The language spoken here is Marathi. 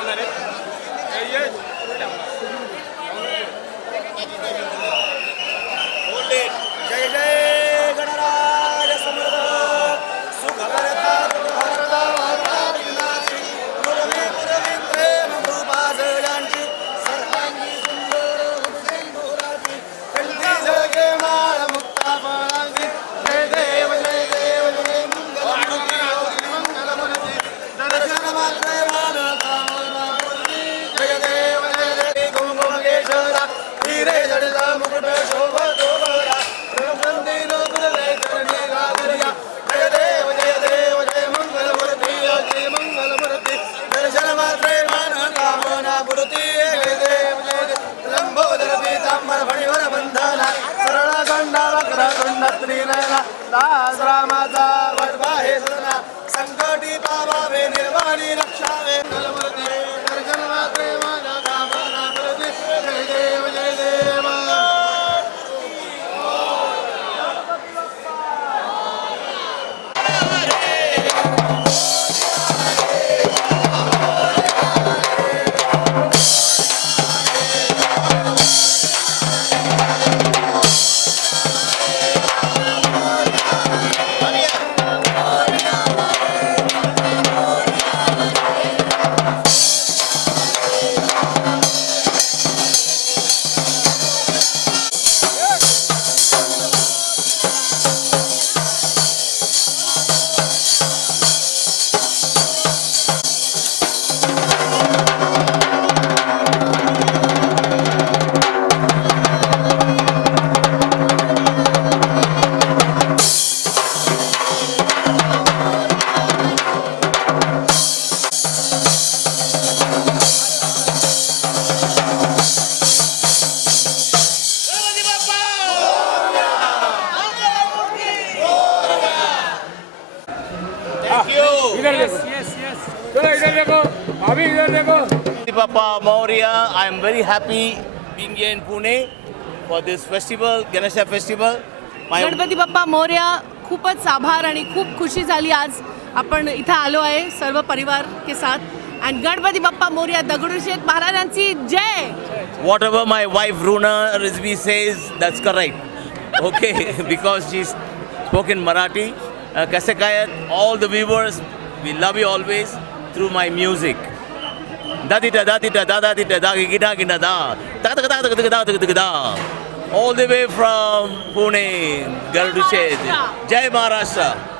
ఉన్నారే అయ్యే Catalina. इधर देखो चलो इधर देखो अभी इधर देखो am very happy being in Pune for this festival Ganesh festival Ganpati Bappa Morya खूपच आभार आणि खूप खुशी झाली आज आपण इथं आलो आहे सर्व परिवार के साथ. अँड गणपती बाप्पा मौर्य दगडूशेठ महाराजांची जय! Whatever my wife रुनर is says that's correct okay because she spoke in Marathi कसे काय all the viewers We love you always through my music. All the way from Pune, Garuduchet, Jai Maharashtra.